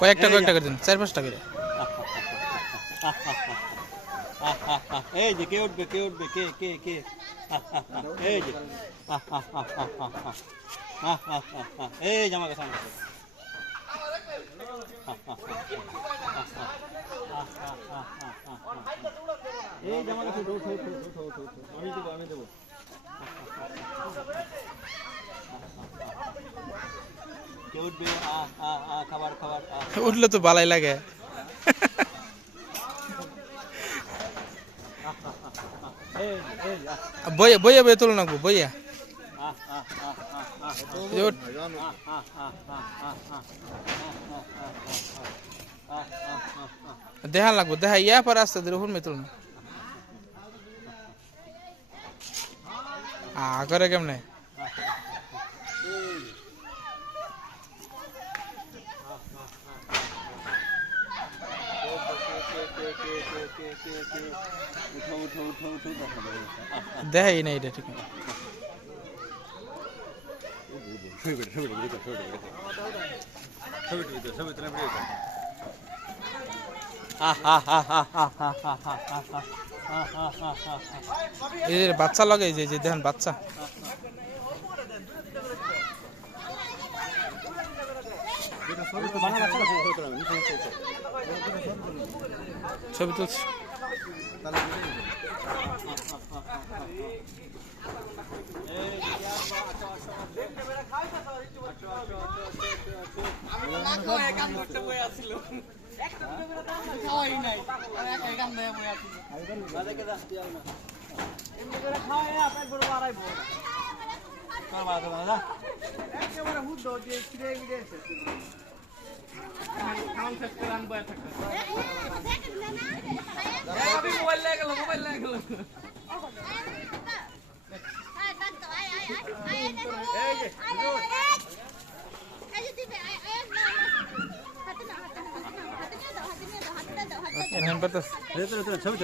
কয়েকটা করে দিন, 4-5টা করে। এই যে কে উঠবে কে এই যে এই জামা কাছে এই জামা কাছে আমি দেবো কে উঠবে খাবার উঠলে তো ভালোই লাগে। বইয়া বইয়া তুলে নাকবো, বইয়া দেখা লাগবো, দেখা ইয়া পরে আস্তে ধীরে হুন তুল না করে কেমনে দেখাই না এটা ঠিক না। এই বাচ্চা লাগাই যে দেখেন বাচ্চা ছবি তুলছি। ছবি